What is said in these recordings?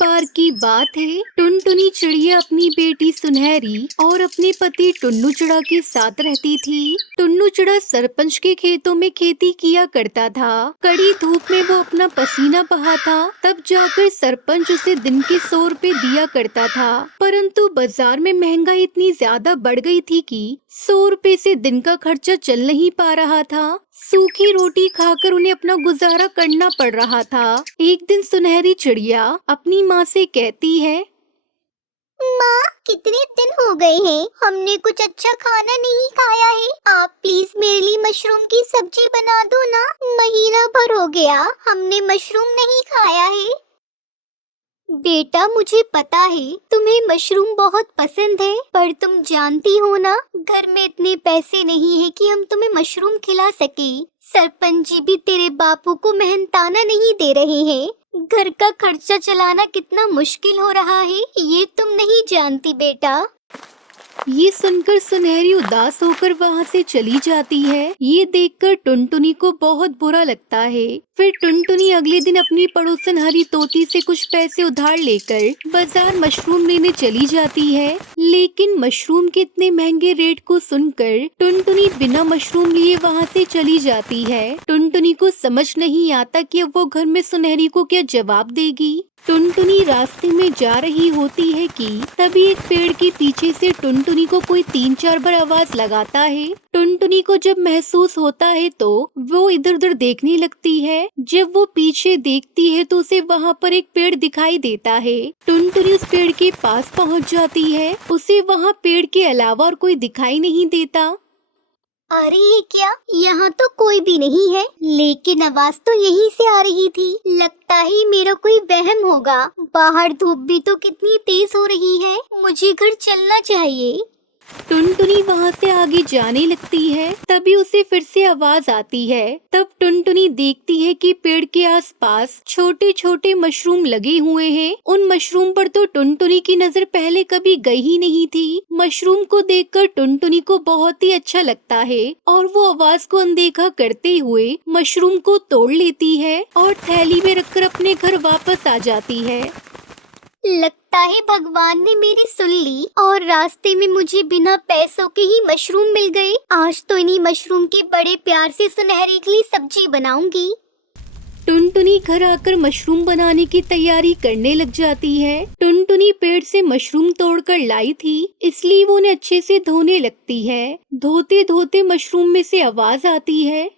बार की बात है, टुनटुनी चिड़िया अपनी बेटी सुनहरी और अपने पति टुन्नू चिड़ा के साथ रहती थी। टुन्नू चिड़ा सरपंच के खेतों में खेती किया करता था। कड़ी धूप में वो अपना पसीना बहा था, तब जाकर सरपंच उसे दिन के 100 रुपए दिया करता था। परंतु बाजार में महंगाई इतनी ज्यादा बढ़ गई थी कि 100 रुपए से दिन का खर्चा चल नहीं पा रहा था। सूखी रोटी खाकर उन्हें अपना गुजारा करना पड़ रहा था। एक दिन सुनहरी चिड़िया अपनी माँ से कहती है, माँ, कितने दिन हो गए हैं, हमने कुछ अच्छा खाना नहीं खाया है। आप प्लीज मेरे लिए मशरूम की सब्जी बना दो ना। महीना भर हो गया हमने मशरूम नहीं खाया है। बेटा, मुझे पता है तुम्हें मशरूम बहुत पसंद है, पर तुम जानती हो ना, घर में इतने पैसे नहीं है कि हम तुम्हें मशरूम खिला सके। सरपंच जी भी तेरे बापू को मेहनताना नहीं दे रहे हैं। घर का खर्चा चलाना कितना मुश्किल हो रहा है, ये तुम नहीं जानती बेटा। ये सुनकर सुनहरी उदास होकर वहाँ से चली जाती है। ये देखकर टुनटुनी को बहुत बुरा लगता है। फिर टुनटुनी अगले दिन अपनी पड़ोसन हरी तोती से कुछ पैसे उधार लेकर बाजार मशरूम लेने चली जाती है। लेकिन मशरूम के इतने महंगे रेट को सुनकर टुनटुनी बिना मशरूम लिए वहाँ से चली जाती है। टुनटुनी को समझ नहीं आता कि अब वो घर में सुनहरी को क्या जवाब देगी। टुनटुनी रास्ते में जा रही होती है कि तभी एक पेड़ के पीछे से टुनटुनी को कोई 3-4 बार आवाज लगाता है। टुनटुनी को जब महसूस होता है तो वो इधर उधर देखने लगती है। जब वो पीछे देखती है तो उसे वहाँ पर एक पेड़ दिखाई देता है। टुनटुनी उस पेड़ के पास पहुँच जाती है। उसे वहाँ पेड़ के अलावा और कोई दिखाई नहीं देता। अरे ये क्या, यहाँ तो कोई भी नहीं है, लेकिन आवाज तो यहीं से आ रही थी। लगता है मेरा कोई वहम होगा। बाहर धूप भी तो कितनी तेज हो रही है, मुझे घर चलना चाहिए। टुनटुनी वहाँ से आगे जाने लगती है। तभी उसे फिर से आवाज आती है। तब टुनटुनी देखती है कि पेड़ के आसपास छोटे छोटे मशरूम लगे हुए हैं। उन मशरूम पर तो टुनटुनी की नजर पहले कभी गई ही नहीं थी। मशरूम को देखकर टुनटुनी को बहुत ही अच्छा लगता है और वो आवाज को अनदेखा करते हुए मशरूम को तोड़ लेती है और थैली में रखकर अपने घर वापस आ जाती है। लगता है भगवान ने मेरी सुन ली और रास्ते में मुझे बिना पैसों के ही मशरूम मिल गए। आज तो इन्हीं मशरूम के बड़े प्यार से सुनहरी के लिए सब्जी बनाऊंगी। टुनटुनी घर आकर मशरूम बनाने की तैयारी करने लग जाती है। टुनटुनी पेड़ से मशरूम तोड़कर लाई थी, इसलिए वो उन्हें अच्छे से धोने लगती है। धोते धोते मशरूम में से आवाज आती है,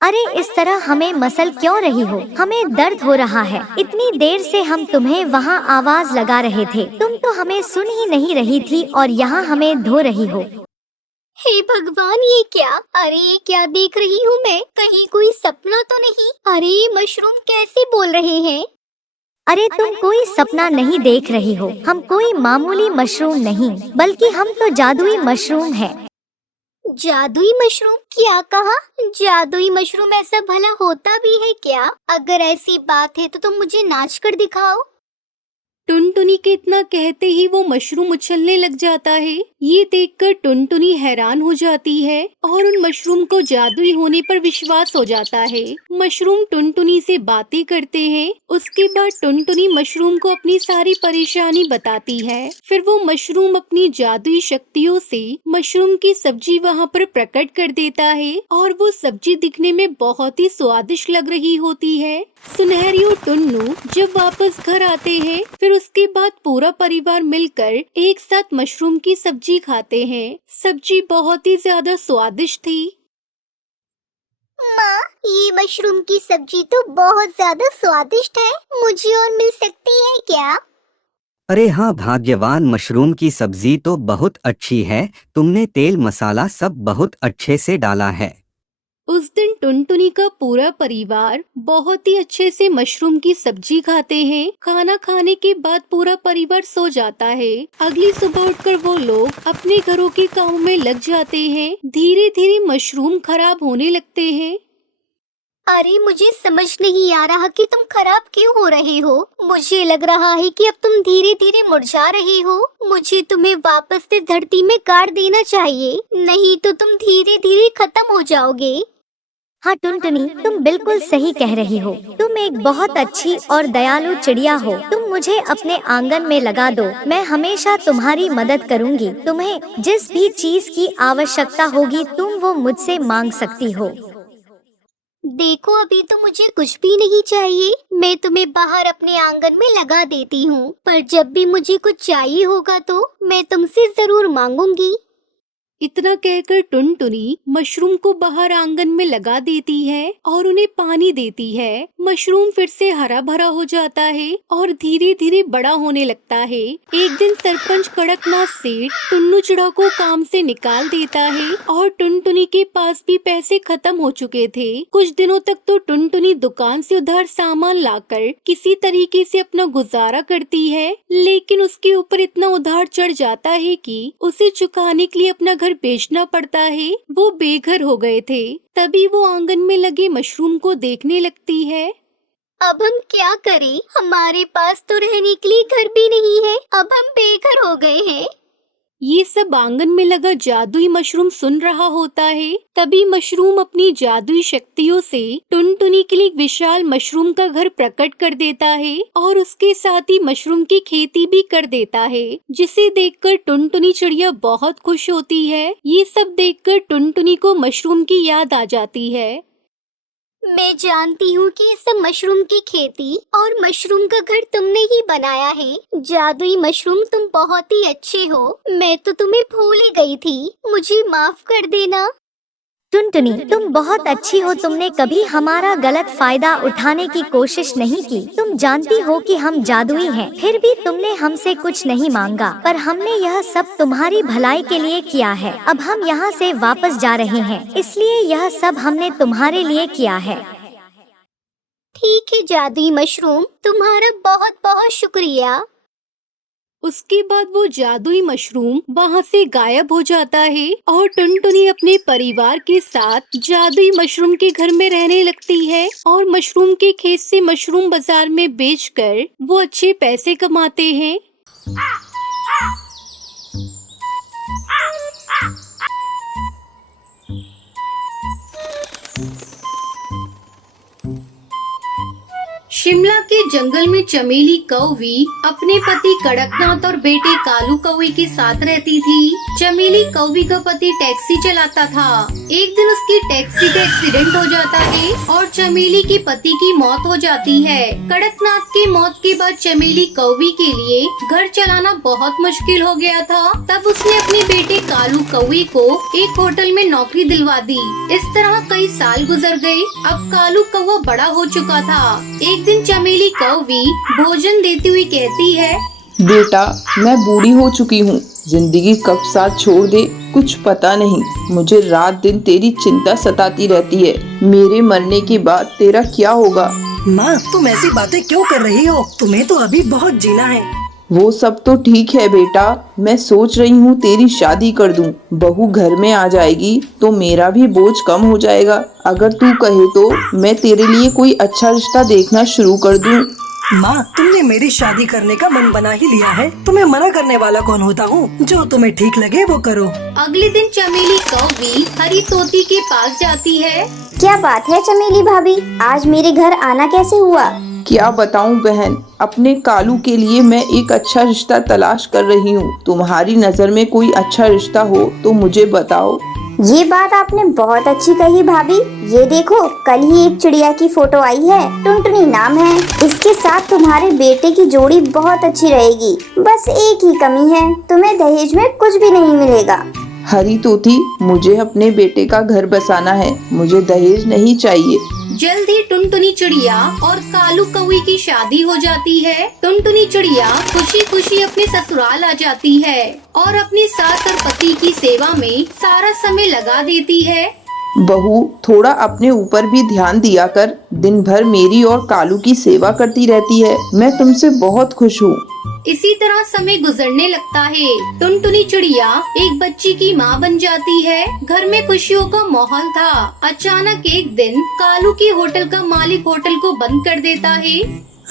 अरे इस तरह हमें मसल क्यों रही हो? हमें दर्द हो रहा है। इतनी देर से हम तुम्हें वहाँ आवाज लगा रहे थे, तुम तो हमें सुन ही नहीं रही थी और यहाँ हमें धो रही हो। हे भगवान, ये क्या? अरे ये क्या देख रही हूँ मैं? कहीं कोई सपना तो नहीं? अरे ये मशरूम कैसे बोल रहे हैं? अरे तुम कोई सपना नहीं देख रही हो, हम कोई मामूली मशरूम नहीं, बल्कि हम तो जादुई मशरूम हैं। जादुई मशरूम? क्या कहा? जादुई मशरूम ऐसा भला होता भी है क्या? अगर ऐसी बात है तो तुम मुझे नाच कर दिखाओ। टुनटुनी के इतना कहते ही वो मशरूम उछलने लग जाता है। ये देखकर टुनटुनी हैरान हो जाती है और उन मशरूम को जादुई होने पर विश्वास हो जाता है। मशरूम टुनटुनी से बातें करते हैं। उसके बाद टुनटुनी मशरूम को अपनी सारी परेशानी बताती है। फिर वो मशरूम अपनी जादुई शक्तियों से मशरूम की सब्जी वहाँ पर प्रकट कर देता है और वो सब्जी दिखने में बहुत ही स्वादिष्ट लग रही होती है। सुनहरी और टुन्नू जब वापस घर आते हैं, फिर उसके बाद पूरा परिवार मिलकर एक साथ मशरूम की सब्जी खाते हैं। सब्जी बहुत ही ज्यादा स्वादिष्ट थी। माँ, ये मशरूम की सब्जी तो बहुत ज्यादा स्वादिष्ट है, मुझे और मिल सकती है क्या? अरे हाँ भाग्यवान, मशरूम की सब्जी तो बहुत अच्छी है। तुमने तेल मसाला सब बहुत अच्छे से डाला है। उस दिन टुनटुनी का पूरा परिवार बहुत ही अच्छे से मशरूम की सब्जी खाते हैं। खाना खाने के बाद पूरा परिवार सो जाता है। अगली सुबह उठकर वो लोग अपने घरों के कामों में लग जाते हैं। धीरे धीरे मशरूम खराब होने लगते हैं। अरे मुझे समझ नहीं आ रहा कि तुम खराब क्यों हो रहे हो। मुझे लग रहा है कि अब तुम धीरे धीरे मुरझा रहे हो। मुझे तुम्हें वापस से धरती में गाड़ देना चाहिए, नहीं तो तुम धीरे धीरे खत्म हो जाओगे। हाँ टुनटुनी, तुम बिल्कुल सही कह रही हो। तुम एक बहुत अच्छी और दयालु चिड़िया हो। तुम मुझे अपने आंगन में लगा दो, मैं हमेशा तुम्हारी मदद करूंगी। तुम्हें जिस भी चीज की आवश्यकता होगी तुम वो मुझसे मांग सकती हो। देखो अभी तो मुझे कुछ भी नहीं चाहिए, मैं तुम्हें बाहर अपने आंगन में लगा देती हूँ, पर जब भी मुझे कुछ चाहिए होगा तो मैं तुमसे जरूर मांगूंगी। इतना कहकर टुनटुनी मशरूम को बाहर आंगन में लगा देती है और उन्हें पानी देती है। मशरूम फिर से हरा भरा हो जाता है और धीरे धीरे बड़ा होने लगता है। एक दिन सरपंच कड़कनाथ सेठ टुन्नू चिड़ा को काम से निकाल देता है और टुनटुनी के पास भी पैसे खत्म हो चुके थे। कुछ दिनों तक तो टुनटुनी दुकान से उधार सामान लाकर किसी तरीके से अपना गुजारा करती है, लेकिन उसके ऊपर इतना उधार चढ़ जाता है कि उसे चुकाने के लिए अपना घर बेचना पड़ता है। वो बेघर हो गए थे। तभी वो आंगन में लगे मशरूम को देखने लगती है। अब हम क्या करें? हमारे पास तो रहने के लिए घर भी नहीं है, अब हम बेघर हो गए हैं। ये सब आंगन में लगा जादुई मशरूम सुन रहा होता है। तभी मशरूम अपनी जादुई शक्तियों से टुनटुनी के लिए एक विशाल मशरूम का घर प्रकट कर देता है और उसके साथ ही मशरूम की खेती भी कर देता है, जिसे देखकर टुनटुनी चिड़िया बहुत खुश होती है। ये सब देखकर टुनटुनी को मशरूम की याद आ जाती है। मैं जानती हूँ कि इस मशरूम की खेती और मशरूम का घर तुमने ही बनाया है। जादुई मशरूम, तुम बहुत ही अच्छे हो। मैं तो तुम्हें भूल ही गई थी, मुझे माफ कर देना। टुनटुनी तुम बहुत अच्छी हो, तुमने कभी हमारा गलत फायदा उठाने की कोशिश नहीं की। तुम जानती हो कि हम जादुई हैं, फिर भी तुमने हमसे कुछ नहीं मांगा, पर हमने यह सब तुम्हारी भलाई के लिए किया है। अब हम यहाँ से वापस जा रहे हैं, इसलिए यह सब हमने तुम्हारे लिए किया है। ठीक है जादुई मशरूम, तुम्हारा बहुत बहुत शुक्रिया। उसके बाद वो जादुई मशरूम वहाँ से गायब हो जाता है और टुनटुनी अपने परिवार के साथ जादुई मशरूम के घर में रहने लगती है और मशरूम के खेत से मशरूम बाजार में बेचकर वो अच्छे पैसे कमाते हैं। शिमला के जंगल में चमेली कौवी अपने पति कड़कनाथ और बेटे कालू कौवे के साथ रहती थी। चमेली कौवी का पति टैक्सी चलाता था। एक दिन उसकी टैक्सी का एक्सीडेंट हो जाता है और चमेली के पति की मौत हो जाती है। कड़कनाथ की मौत के बाद चमेली कौवी के लिए घर चलाना बहुत मुश्किल हो गया था। तब उसने अपने बेटे कालू कौवे को एक होटल में नौकरी दिलवा दी। इस तरह कई साल गुजर गए। अब कालू कौवा बड़ा हो चुका था। एक दिन चमेली कौवी भोजन देती हुई कहती है, बेटा मैं बूढ़ी हो चुकी हूँ, जिंदगी कब साथ छोड़ दे कुछ पता नहीं। मुझे रात दिन तेरी चिंता सताती रहती है। मेरे मरने के बाद तेरा क्या होगा? माँ तुम ऐसी बातें क्यों कर रही हो? तुम्हें तो अभी बहुत जीना है। वो सब तो ठीक है बेटा, मैं सोच रही हूँ तेरी शादी कर दूँ। बहू घर में आ जाएगी तो मेरा भी बोझ कम हो जाएगा। अगर तू कहे तो मैं तेरे लिए कोई अच्छा रिश्ता देखना शुरू कर दूँ। माँ तुमने मेरी शादी करने का मन बना ही लिया है, तुम्हें मना करने वाला कौन होता हूँ? जो तुम्हें ठीक लगे वो करो। अगले दिन चमेली कौवी हरी तोती के पास जाती है। क्या बात है चमेली भाभी, आज मेरे घर आना कैसे हुआ? क्या बताऊं बहन, अपने कालू के लिए मैं एक अच्छा रिश्ता तलाश कर रही हूँ। तुम्हारी नज़र में कोई अच्छा रिश्ता हो तो मुझे बताओ। ये बात आपने बहुत अच्छी कही भाभी। ये देखो कल ही एक चिड़िया की फोटो आई है, टुनटुनी नाम है। इसके साथ तुम्हारे बेटे की जोड़ी बहुत अच्छी रहेगी। बस एक ही कमी है, तुम्हें दहेज में कुछ भी नहीं मिलेगा। हरी तोती, मुझे अपने बेटे का घर बसाना है, मुझे दहेज नहीं चाहिए। जल्द ही टुनटुनी चिड़िया और कालू कौवे की शादी हो जाती है। टुनटुनी चिड़िया खुशी खुशी अपने ससुराल आ जाती है और अपनी सास और पति की सेवा में सारा समय लगा देती है। बहू थोड़ा अपने ऊपर भी ध्यान दिया कर, दिन भर मेरी और कालू की सेवा करती रहती है। मैं तुमसे बहुत खुश हूँ। इसी तरह समय गुजरने लगता है। टुनटुनी चिड़िया एक बच्ची की माँ बन जाती है। घर में खुशियों का माहौल था। अचानक एक दिन कालू की होटल का मालिक होटल को बंद कर देता है।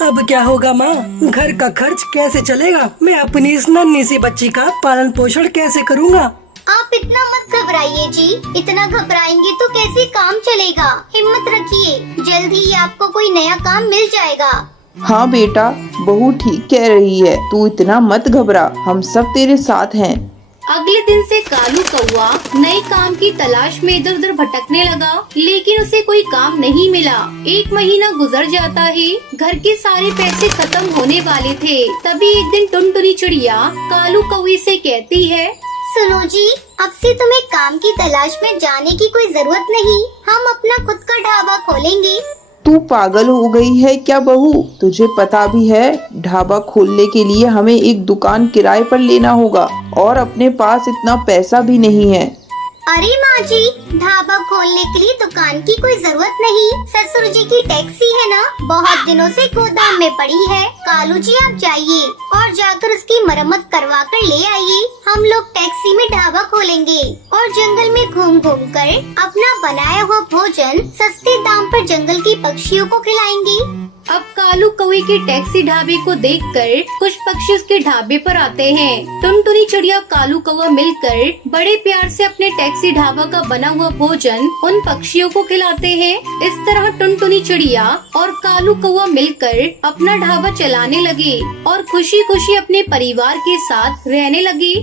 अब क्या होगा माँ? घर का खर्च कैसे चलेगा? मैं अपनी इस नन्ही सी बच्ची का पालन पोषण कैसे करूँगा? आप इतना मत घबराइए जी, इतना घबराएंगे तो कैसे काम चलेगा? हिम्मत रखिए, जल्द ही आपको कोई नया काम मिल जाएगा। हाँ बेटा, बहू ठीक कह रही है, तू इतना मत घबरा, हम सब तेरे साथ हैं। अगले दिन से कालू कौआ नए काम की तलाश में इधर उधर भटकने लगा, लेकिन उसे कोई काम नहीं मिला। 1 महीना गुजर जाता है, घर के सारे पैसे खत्म होने वाले थे। तभी एक दिन टुनटुनी चिड़िया कालू कौवे से कहती है, सुनो जी, अब से तुम्हें काम की तलाश में जाने की कोई जरूरत नहीं, हम अपना खुद का ढाबा खोलेंगे। तू पागल हो गई है क्या बहू? तुझे पता भी है ढाबा खोलने के लिए हमें एक दुकान किराए पर लेना होगा और अपने पास इतना पैसा भी नहीं है। अरे माँ जी, ढाबा खोलने के लिए दुकान की कोई जरूरत नहीं, ससुर जी की टैक्सी है ना, बहुत दिनों से गोदाम में पड़ी है। कालू जी आप जाइए और जाकर उसकी मरम्मत करवा कर ले आइए। हम लोग टैक्सी में ढाबा खोलेंगे और जंगल में घूम घूम कर अपना बनाया हुआ भोजन सस्ते दाम पर जंगल के पक्षियों को खिलाएंगे। अब कालू कौवे के टैक्सी ढाबे को देखकर कुछ पक्षी उसके ढाबे पर आते हैं। टुनटुनी चिड़िया कालू कौवा मिलकर बड़े प्यार से अपने टैक्सी ढाबा का बना हुआ भोजन उन पक्षियों को खिलाते हैं। इस तरह टुनटुनी चिड़िया और कालू कौवा मिलकर अपना ढाबा चलाने लगे और खुशी खुशी अपने परिवार के साथ रहने लगे।